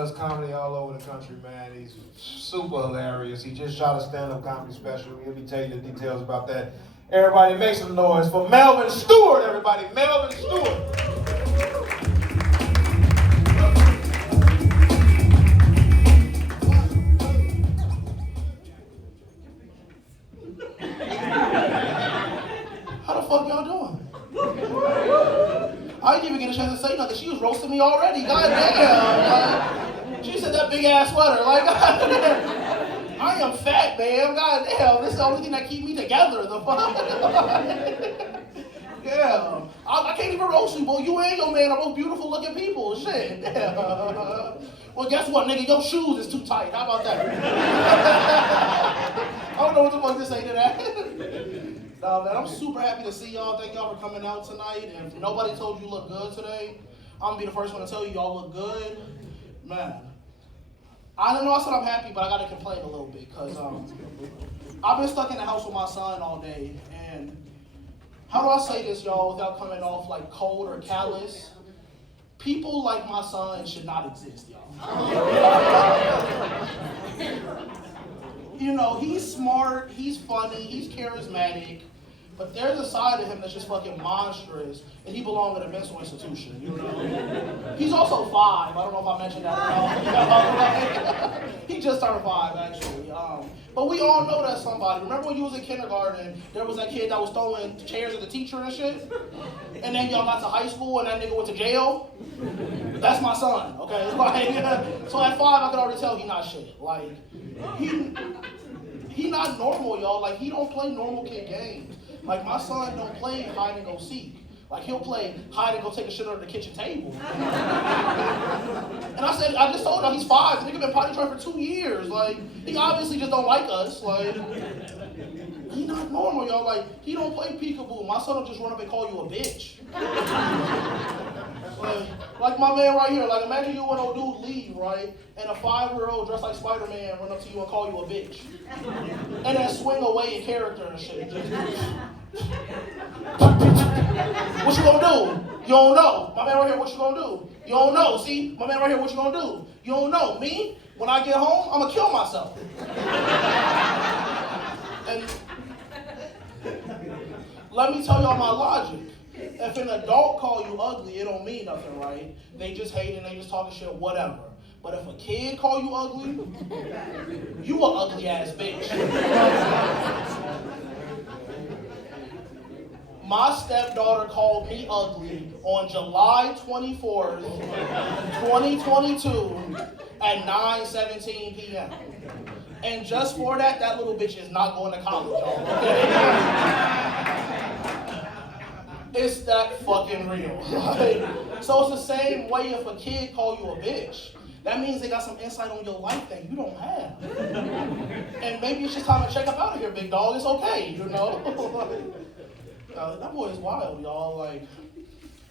does comedy all over the country, man. He's super hilarious. He just shot a stand-up comedy special. He'll be telling you the details about that. Everybody make some noise for Melvin Stewart, everybody. Melvin Stewart. How the fuck y'all doing? I didn't even get a chance to say nothing. She was roasting me already. God damn. Like, she said that big ass sweater. Like, God damn. I am fat, man. God damn. This is the only thing that keep me together. The fuck. Yeah. I can't even roast you, boy. You and your man are both beautiful looking people. Shit. Yeah. Well, guess what, nigga? Your shoes is too tight. How about that? I don't know what the fuck to say to that. Nah, man, I'm super happy to see y'all. Thank y'all for coming out tonight. And if nobody told you look good today, I'm gonna be the first one to tell you y'all look good. Man, I don't know I said I'm happy, but I gotta complain a little bit, because I've been stuck in the house with my son all day, and how do I say this, y'all, without coming off like cold or callous? People like my son should not exist, y'all. You know, he's smart, he's funny, he's charismatic, but there's a side of him that's just fucking monstrous, and he belongs in a mental institution, you know? He's also 5. I don't know if I mentioned that or not. He just turned 5, actually. But we all know that somebody. Remember when you was in kindergarten, there was that kid that was throwing chairs at the teacher and shit? And then y'all got to high school and that nigga went to jail? That's my son, okay? Like, so at 5, I could already tell he not shit. Like, he not normal, y'all. Like, he don't play normal kid games. Like, my son don't play hide and go seek. Like, he'll play hide and go take a shit under the kitchen table. And I just told him he's 5. Nigga been potty trained for 2 years. Like, he obviously just don't like us. Like, he not normal, y'all. Like, he don't play peekaboo. My son will just run up and call you a bitch. Like my man right here. Like, imagine you and old dude leave, right? And a 5-year-old dressed like Spider-Man run up to you and call you a bitch. And then swing away in character and shit. What you gonna do? You don't know. My man right here, what you gonna do? You don't know. See? My man right here, what you gonna do? You don't know. Me? When I get home, I'm gonna kill myself. And let me tell y'all my logic. If an adult call you ugly, it don't mean nothing, right? They just hate and they just talking shit, whatever. But if a kid call you ugly, you a ugly ass bitch. My stepdaughter called me ugly on July 24th, 2022 at 9:17 p.m. And just for that, that little bitch is not going to college, y'all, okay? It's that fucking real. Right? So it's the same way if a kid call you a bitch. That means they got some insight on your life that you don't have. And maybe it's just time to check up out of here, big dog. It's okay, you know? That boy is wild, y'all. Like,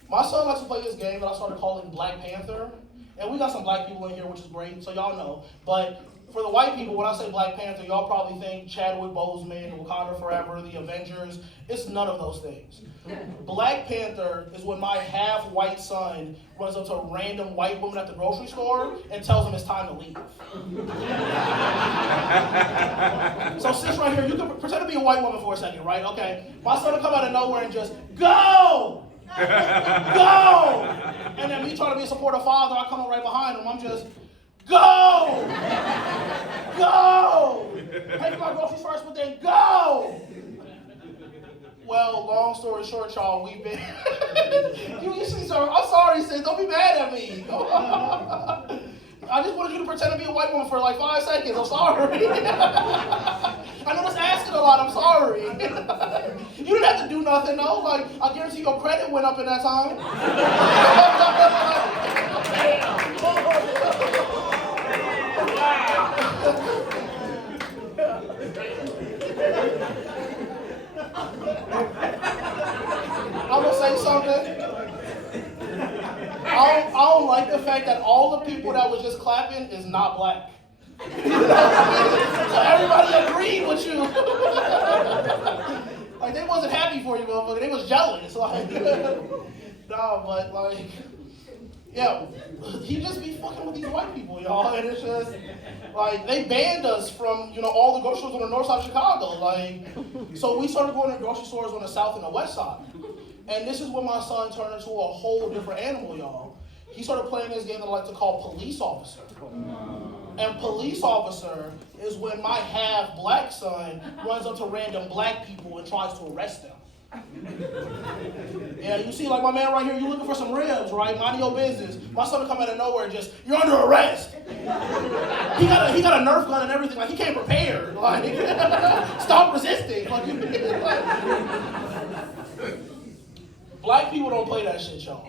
my son likes to play this game that I started calling Black Panther. And we got some black people in here, which is great, so y'all know. But for the white people, when I say Black Panther, y'all probably think Chadwick Boseman, Wakanda Forever, the Avengers. It's none of those things. Black Panther is when my half-white son runs up to a random white woman at the grocery store and tells him it's time to leave. So sis right here, you can pretend to be a white woman for a second, right? Okay. My son will come out of nowhere and just, go! Go! And then me trying to be a supportive father, I come up right behind him. I'm just, go! Go! Pay for my groceries first, but then go! Well, long story short, y'all, we've been... you see, sir, I'm sorry, sis. Don't be mad at me. I just wanted you to pretend to be a white woman for like 5 seconds. I'm sorry. I know that's asking a lot. I'm sorry. You didn't have to do nothing, though. Like, I guarantee your credit went up in that time. I'm gonna say something. I don't like the fact that all the people that was just clapping is not black. So everybody agreed with you. Like, they wasn't happy for you, motherfucker. They was jealous. Like, no, but like, Yeah, he just be fucking with these white people, y'all, and it's just, like, they banned us from, all the grocery stores on the north side of Chicago, like, so we started going to grocery stores on the south and the west side, and this is when my son turned into a whole different animal, y'all. He started playing this game that I like to call police officer, and police officer is when my half-black son runs up to random black people and tries to arrest them. Yeah, you see, like my man right here, you looking for some ribs, right? Mind your business. My son will come out of nowhere and just, you're under arrest. He got a Nerf gun and everything. Like, he came prepared. Like, stop resisting. Like, black people don't play that shit, y'all.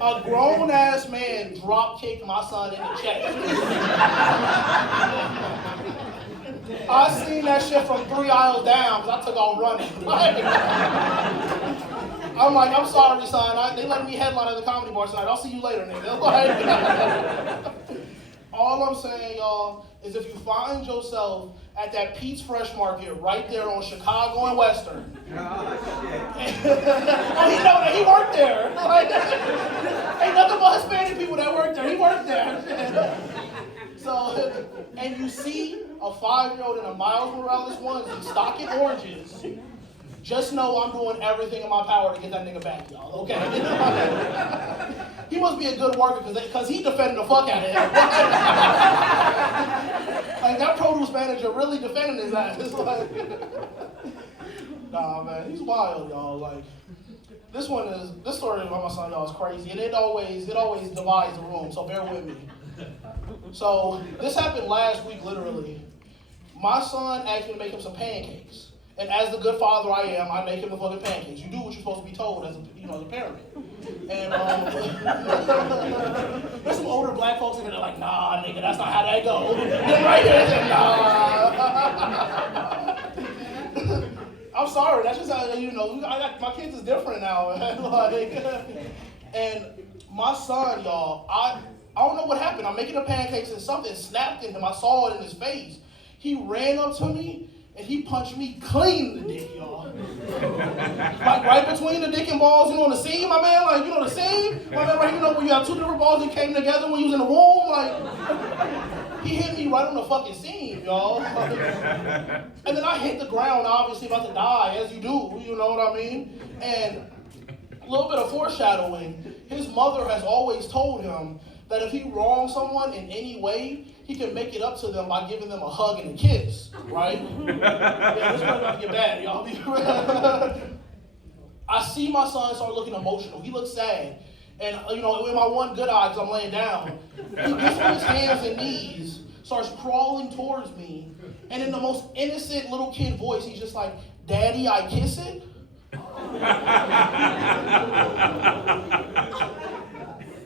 A grown-ass man drop-kicked my son in the chest. I seen that shit from 3 aisles down because I took off running. I'm like, I'm sorry, son. They let me headline at the comedy bar tonight. I'll see you later, nigga. All I'm saying, y'all, is if you find yourself at that Pete's Fresh Market right there on Chicago and Western. Oh, he know that. He worked there. Ain't nothing but Hispanic people that work there. He worked there. So, and you see a 5-year-old in a Miles Morales onesie stocking oranges, just know I'm doing everything in my power to get that nigga back, y'all, okay? He must be a good worker because he defended the fuck out of him. Like, that produce manager really defending his ass. It's like, nah, man, he's wild, y'all. Like, this story about my son, y'all, is crazy, and it always divides the room, so bear with me. So, this happened last week, literally. My son asked me to make him some pancakes. And as the good father I am, I make him the fucking pancakes. You do what you're supposed to be told as a parent. And there's some older black folks in there that are like, nah, nigga, that's not how that goes. Then right there, they nah. I'm sorry, that's just how, my kids is different now. And my son, y'all, I don't know what happened. I'm making the pancakes and something snapped in him. I saw it in his face. He ran up to me and he punched me clean in the dick, y'all. Like right between the dick and balls, the seam, my man? Like, the seam? My man, right here, where you have two different balls that came together when you was in the womb? Like, he hit me right on the fucking seam, y'all. And then I hit the ground, obviously about to die, as you do, you know what I mean? And a little bit of foreshadowing, his mother has always told him that if he wrongs someone in any way, he can make it up to them by giving them a hug and a kiss, right? Yeah, this might not get bad, y'all. I see my son start looking emotional. He looks sad. And, with my one good eye, because I'm laying down, he gets on his hands and knees, starts crawling towards me, and in the most innocent little kid voice, he's just like, Daddy, I kiss it?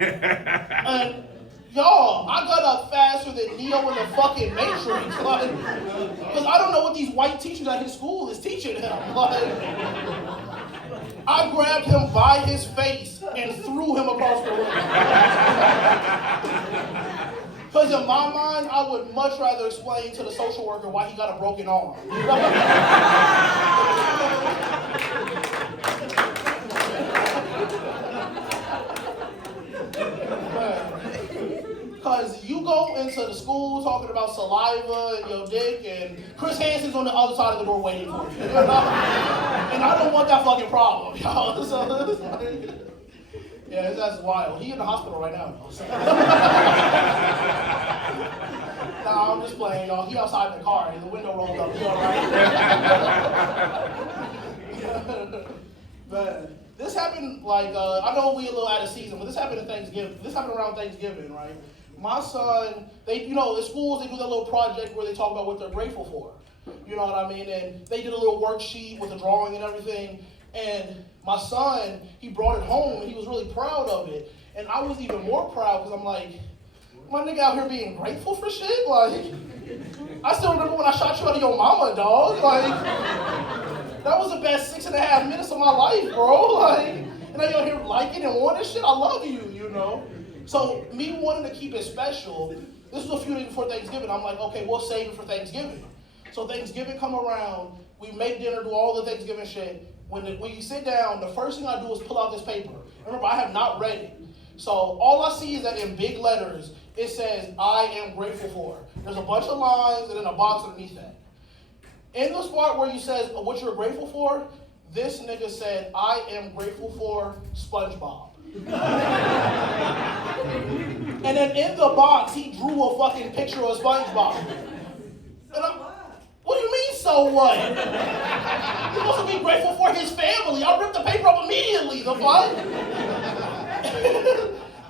And y'all, I got up faster than Neo in the fucking Matrix, like, because I don't know what these white teachers at his school is teaching him. Like, I grabbed him by his face and threw him across the room. Because in my mind, I would much rather explain to the social worker why he got a broken arm. Because you go into the school talking about saliva and your dick, and Chris Hansen's on the other side of the door waiting for you. And I don't want that fucking problem, y'all. So, yeah, that's wild. He in the hospital right now, though. So. Nah, I'm just playing, y'all. He outside in the car, and the window rolled up. He all right? Man, this happened, like, I know we a little out of season, but this happened at Thanksgiving. This happened around Thanksgiving, right? My son, at schools, they do that little project where they talk about what they're grateful for. You know what I mean? And they did a little worksheet with a drawing and everything. And my son, he brought it home, and he was really proud of it. And I was even more proud, because I'm like, my nigga out here being grateful for shit? Like, I still remember when I shot you out of your mama, dog. Like, that was the best 6.5 minutes of my life, bro. Like, and now you're here liking and wanting shit. I love you, So me wanting to keep it special, this was a few days before Thanksgiving. I'm like, okay, we'll save it for Thanksgiving. So Thanksgiving come around, we make dinner, do all the Thanksgiving shit. When you sit down, the first thing I do is pull out this paper. Remember, I have not read it. So all I see is that in big letters, it says, I am grateful for. There's a bunch of lines and then a box underneath that. In the part where you says what you're grateful for, this nigga said, I am grateful for SpongeBob. And then in the box, he drew a fucking picture of SpongeBob. And what do you mean, so what? You're supposed to be grateful for his family. I ripped the paper up immediately, the fuck?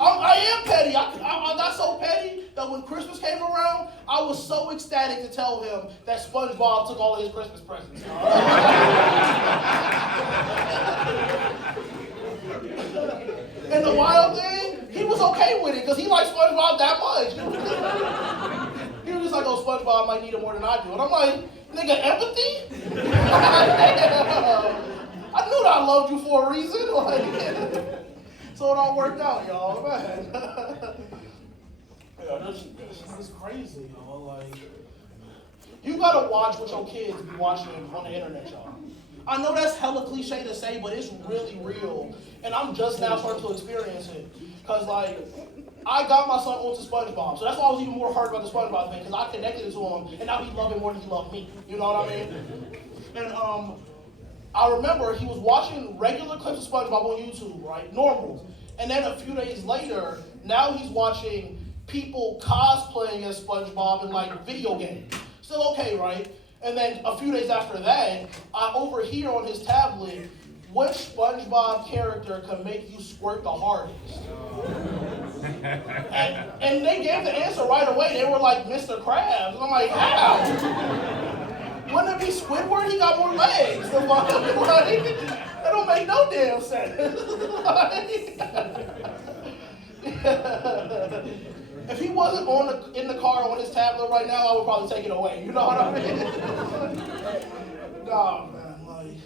I am petty. I got so petty that when Christmas came around, I was so ecstatic to tell him that SpongeBob took all of his Christmas presents. And the wild thing, he was okay with it because he likes SpongeBob that much. He was just like, oh, SpongeBob might need it more than I do. And I'm like, nigga, empathy? I knew that I loved you for a reason. Like, so it all worked out, y'all. Man. Yeah, this is crazy, y'all. Like, you gotta watch what your kids be watching on the internet, y'all. I know that's hella cliche to say, but it's really real. And I'm just now starting to experience it. Because, like, I got my son onto SpongeBob. So that's why I was even more hurt about the SpongeBob thing. Because I connected it to him, and now he loved it more than he loved me. You know what I mean? And I remember he was watching regular clips of SpongeBob on YouTube, right? Normal. And then a few days later, now he's watching people cosplaying as SpongeBob in, like, video games. Still okay, right? And then a few days after that, I overhear on his tablet, which SpongeBob character can make you squirt the hardest? And they gave the answer right away. They were like, Mr. Krabs. And I'm like, how? Wouldn't it be Squidward? He got more legs. That don't make no damn sense. If he wasn't in the car on his tablet right now, I would probably take it away. You know what I mean? Nah, man. Like,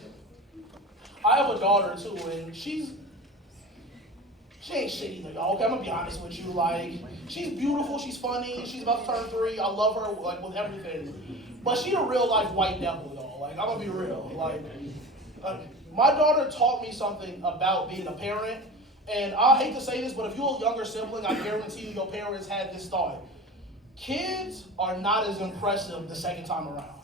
I have a daughter too, and she ain't shit either, y'all. Okay, I'm gonna be honest with you. Like, she's beautiful, she's funny, she's about to turn 3. I love her like with everything, but she a real life white devil, y'all. Like, I'm gonna be real. Like, my daughter taught me something about being a parent. And I hate to say this, but if you're a younger sibling, I guarantee you your parents had this thought. Kids are not as impressive the second time around.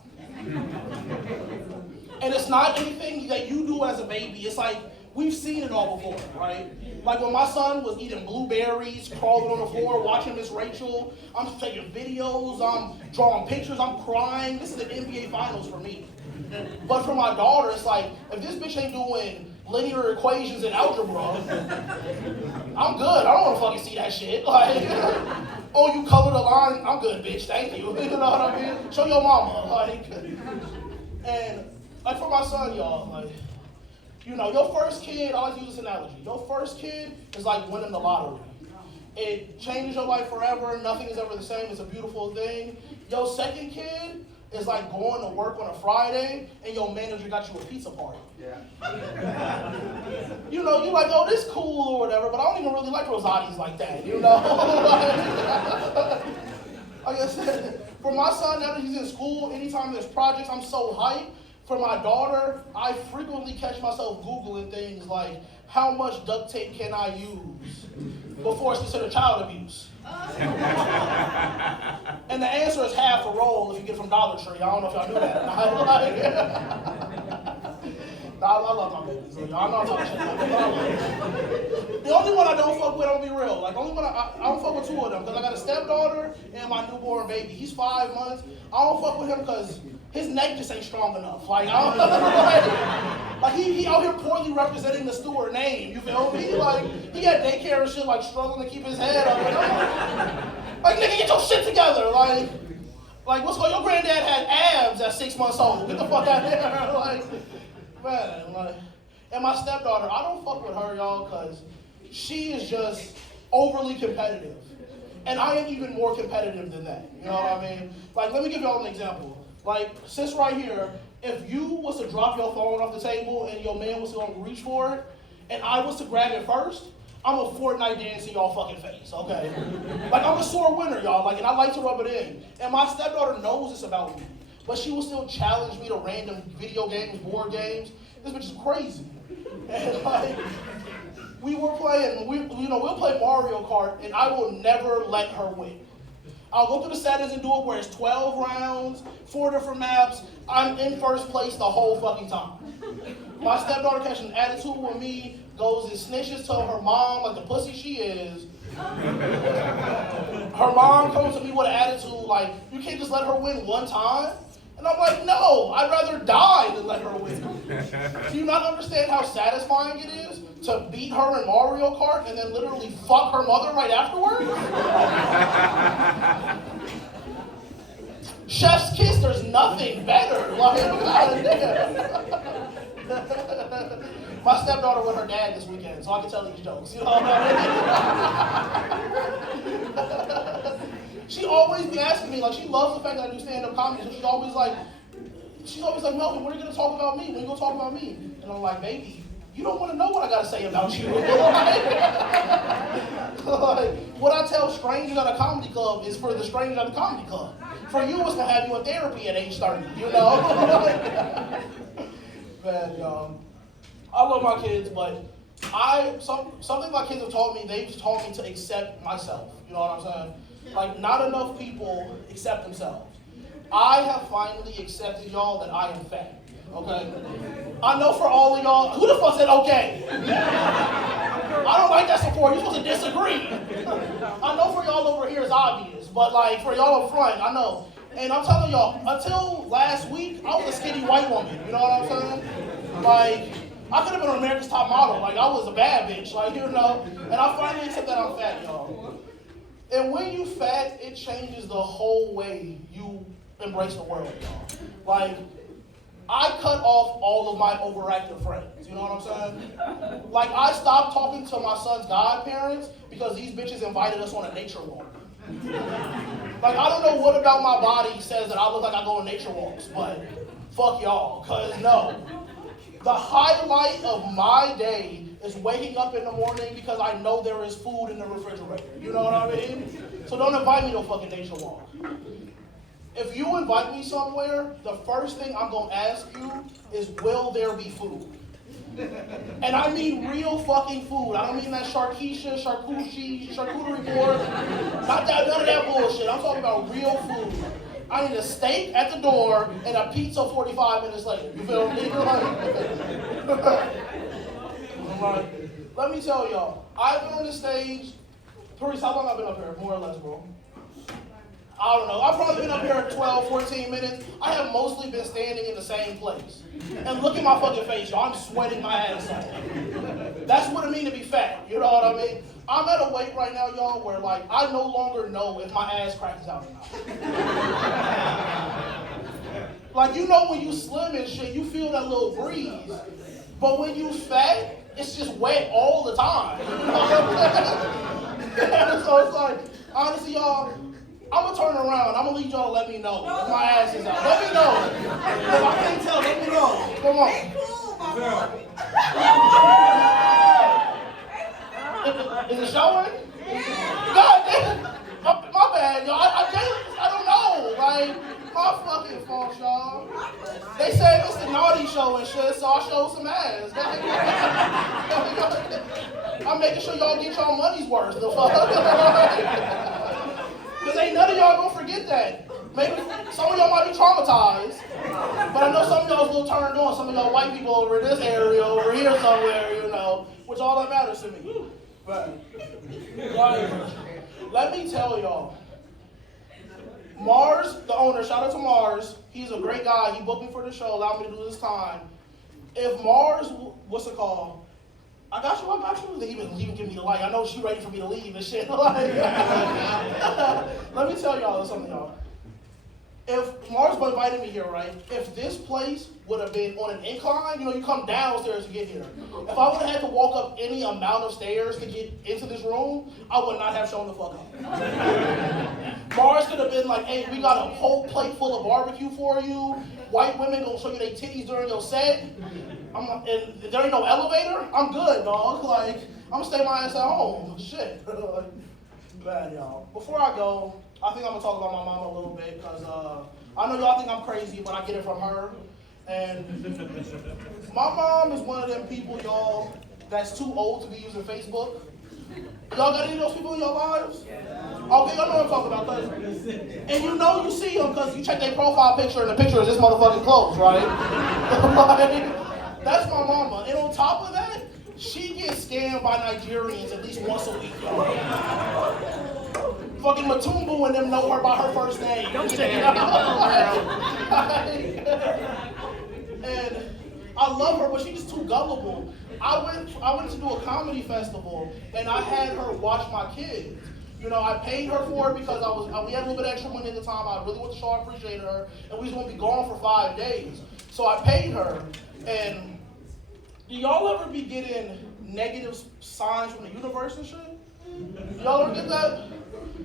And it's not anything that you do as a baby. It's like, we've seen it all before, right? Like when my son was eating blueberries, crawling on the floor, watching Miss Rachel, I'm taking videos, I'm drawing pictures, I'm crying. This is the NBA Finals for me. But for my daughter, it's like, if this bitch ain't doing linear equations in algebra, I'm good. I don't want to fucking see that shit. Like, oh, you colored a line? I'm good, bitch. Thank you. You know what I mean? Show your mama. Like, and like for my son, y'all, like, you know, your first kid, I like to use this analogy. Your first kid is like winning the lottery. It changes your life forever. Nothing is ever the same. It's a beautiful thing. Your second kid is like going to work on a Friday and your manager got you a pizza party. Yeah. You know, you like, oh, this cool or whatever, but I don't even really like Rosati's like that, you know? Like I said, for my son, now that he's in school, anytime there's projects, I'm so hyped. For my daughter, I frequently catch myself Googling things like, how much duct tape can I use before it's considered child abuse? And the answer is half a roll if you get it from Dollar Tree. I don't know if y'all knew that. I love my babies. So y'all know I'm talking shit. The only one I don't fuck with, I'm gonna be real. Like, the only one I don't fuck with 2 of them because I got a stepdaughter and my newborn baby. He's 5 months. I don't fuck with him because his neck just ain't strong enough. Like, I don't like he out here poorly representing the Stewart name. You feel me? Like, he had daycare and shit, like struggling to keep his head up. Like, nigga, get your shit together. Like what's going? Your granddad had abs at 6 months old. Get the fuck out of here. Like, man, like, and my stepdaughter, I don't fuck with her, y'all, because she is just overly competitive. And I am even more competitive than that. You know what I mean? Like, let me give y'all an example. Like, sis right here, if you was to drop your phone off the table and your man was going to reach for it, and I was to grab it first, I'm a Fortnite dance in y'all fucking face, okay? Like, I'm a sore winner, y'all, like, and I like to rub it in. And my stepdaughter knows this about me, but she will still challenge me to random video games, board games. This bitch is crazy. And, like, we were playing, we'll play Mario Kart, and I will never let her win. I'll go through the settings and do it where it's 12 rounds, 4 different maps. I'm in first place the whole fucking time. My stepdaughter catches an attitude with me, goes and snitches to her mom like the pussy she is. Her mom comes to me with an attitude like, you can't just let her win one time? And I'm like, no, I'd rather die than let her win. Do you not understand how satisfying it is to beat her in Mario Kart and then literally fuck her mother right afterwards? Chef's kiss, there's nothing better. Like, my stepdaughter with her dad this weekend, so I can tell these jokes. You know what I mean? She always be asking me, like, she loves the fact that I do stand-up comedy, so she's always like, Melvin, when are you going to talk about me? When are you going to talk about me? And I'm like, baby, you don't want to know what I got to say about you. Like, what I tell strangers at a comedy club is for the strangers at the comedy club. For you, it's going to have you in therapy at age 30, you know? Man, I love my kids, but something my kids have taught me, they've taught me to accept myself. You know what I'm saying? Like, not enough people accept themselves. I have finally accepted y'all that I am fat, okay? I know for all of y'all, who the fuck said okay? I don't like that support, you're supposed to disagree. I know for y'all over here it's obvious, but like for y'all up front, I know. And I'm telling y'all, until last week, I was a skinny white woman, you know what I'm saying? Like, I could have been on America's Top Model, like I was a bad bitch, like, you know? And I finally accept that I'm fat, y'all. And when you fat, it changes the whole way you embrace the world, y'all. Like, I cut off all of my overactive friends, you know what I'm saying? Like, I stopped talking to my son's godparents because these bitches invited us on a nature walk. Like, I don't know what about my body says that I look like I go on nature walks, but fuck y'all, cause no. The highlight of my day is waking up in the morning because I know there is food in the refrigerator. You know what I mean? So don't invite me to a fucking nature walk. If you invite me somewhere, the first thing I'm going to ask you is, will there be food? And I mean real fucking food. I don't mean that charcuterie board. None of that bullshit. I'm talking about real food. I need a steak at the door and a pizza 45 minutes later. You feel me? Like, let me tell y'all, I've been on this stage. Therese, how long have I been up here? More or less, bro. I don't know. I've probably been up here 12, 14 minutes. I have mostly been standing in the same place. And look at my fucking face, y'all. I'm sweating my ass off. That's what it means to be fat. You know what I mean? I'm at a weight right now, y'all, where, like, I no longer know if my ass crack is out or not. Like, you know when you slim and shit, you feel that little breeze. But when you fat, it's just wet all the time. You know what I'm So it's like, honestly, y'all, I'm gonna turn around. I'm gonna need y'all to let me know if my ass is out. Let me know. If I can't tell, let me know. Come on. Is it showing? God damn. My bad, y'all. I don't know. Like, my fucking fault, y'all. They said it's the naughty show and shit, so I showed some ass. I'm making sure y'all get y'all money's worth. The fuck. Because ain't none of y'all gonna forget that. Maybe some of y'all might be traumatized, but I know some of y'all's a little turned on. Some of y'all white people over in this area, over here somewhere, you know, which all that matters to me. But, like, let me tell y'all, Mars, the owner, shout out to Mars, he's a great guy. He booked me for the show, allowed me to do this time. If Mars, what's it called? I got you. He even give me the light. I know she ready for me to leave and shit. Like, let me tell y'all something, y'all. If Mars invited me here, right? If this place would have been on an incline, you know, you come downstairs to get here. If I would have had to walk up any amount of stairs to get into this room, I would not have shown the fuck up. Mars could have been like, hey, we got a whole plate full of barbecue for you. White women gonna show you their titties during your set. And there ain't no elevator. I'm good, dog. Like, I'm gonna stay my ass at home. Shit. Bad, y'all. Before I go, I think I'm gonna talk about my mom a little bit because I know y'all think I'm crazy, but I get it from her. And my mom is one of them people, y'all. that's too old to be using Facebook? Y'all got any of those people in your lives? Okay, y'all know what I'm talking about. And you know you see them because you check their profile picture and the picture is this motherfucking clothes, right? That's my mama. And on top of that, she gets scammed by Nigerians at least once a week, y'all. Fucking Matumbu and them know her by her first name. Don't say it. And I love her, but she's just too gullible. I went to do a comedy festival, and I had her watch my kids. You know, I paid her for it because we had a little bit of extra money at the time. I really wanted to show I appreciated her, and we was going to be gone for 5 days. So I paid her, and do y'all ever be getting negative signs from the universe and shit? Y'all ever get that?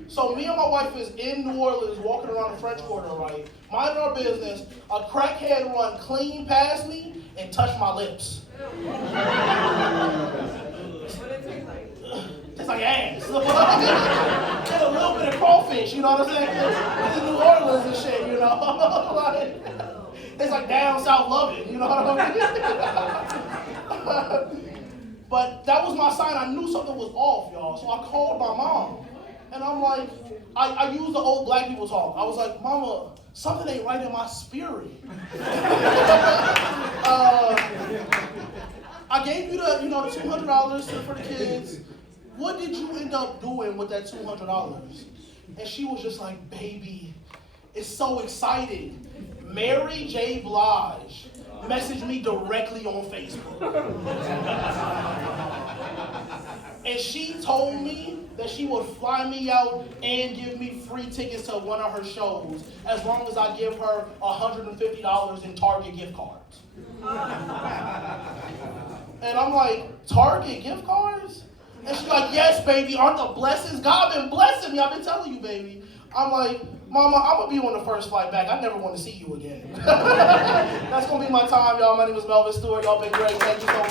So me and my wife is in New Orleans walking around the French Quarter, right? Minding our business. A crackhead run clean past me and touched my lips. What did it taste like? It's like ass. And a little bit of crawfish, you know what I'm saying? It's in New Orleans and shit, you know? Like, it's like down south loving, you know what I mean? But that was my sign. I knew something was off, y'all. So I called my mom. And I'm like, I used the old black people talk. I was like, Mama, something ain't right in my spirit. I gave you the $200 for the kids. What did you end up doing with that $200? And she was just like, baby, it's so exciting. Mary J. Blige messaged me directly on Facebook. And she told me that she would fly me out and give me free tickets to one of her shows as long as I give her $150 in Target gift cards. And I'm like, Target gift cards? And she's like, yes, baby, aren't the blessings? God been blessing me. I've been telling you, baby. I'm like, Mama, I'm going to be on the first flight back. I never want to see you again. That's going to be my time, y'all. My name is Melvin Stewart. Y'all been great. Thank you so much.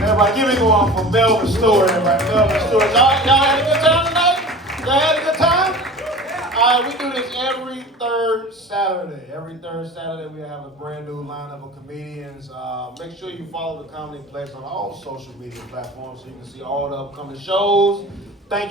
Everybody, give me one for Melvin Stewart. Everybody, Melvin Stewart. Y'all had a good time tonight? Y'all had a good time? All right, we do this every third Saturday. Every third Saturday, we have a brand new lineup of comedians. Make sure you follow the Comedy Plex on all social media platforms so you can see all the upcoming shows. Thank you.